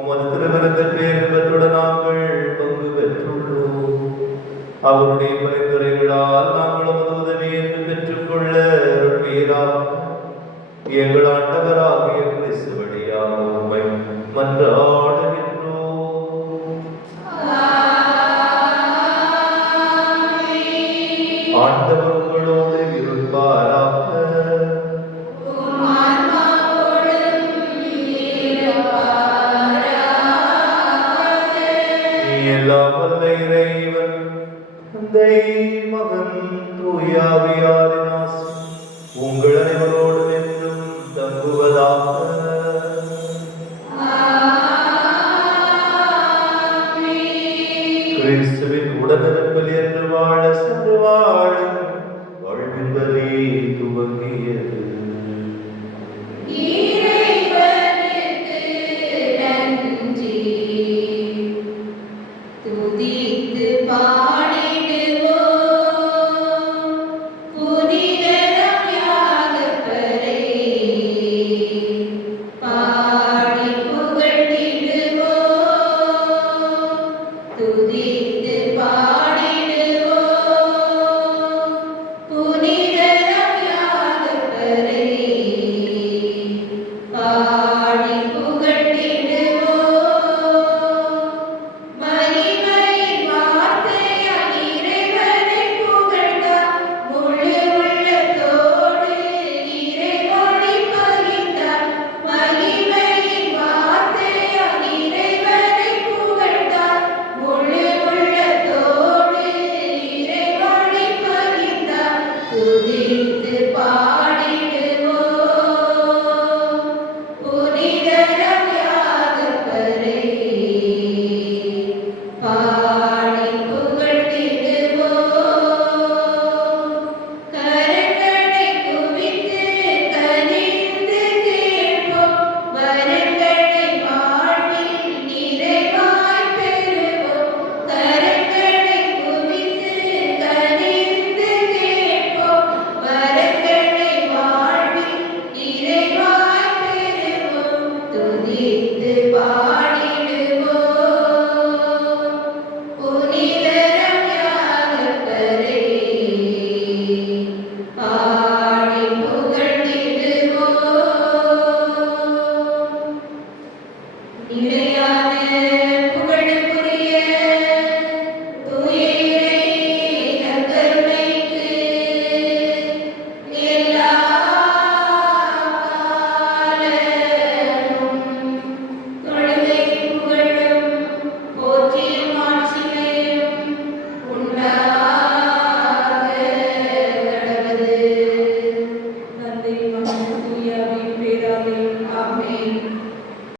உமது திருவிருந்தில் பேரின்பத்துடன் நாங்கள் பங்கு பெற்றுள்ளோம். அவருடைய பரிந்துரைகளால் நாங்கள் உமது உதவியை பெற்றுக்கொள்ள அருள்வீராக. எங்கள் ஆண்டவராகிய கிறிஸ்து வழியாக உம்மை மன்றாடுகின்றோம். ஆண்டவர் உங்களோடு இருப்பாராக. எல்லாம் வல்ல இறைவன் தந்தை, மகன், தூய ஆவியாரின் ஆசி உங்கள் அனைவரோடும் என்றும் தங்குவதாக. கிறிஸ்துவின் உடனிருப்பில் என்று வாழ சென்று வாழும் வாழ்வின் பலி துவங்கியது. இறைவனுக்கு நன்றி. துதித்து பாடிடுவோம் புனிதரம் யாகப்பரை. பாடி புகழ்ந்திடுவோம், துதித்து பாடிடுவோம் Amen.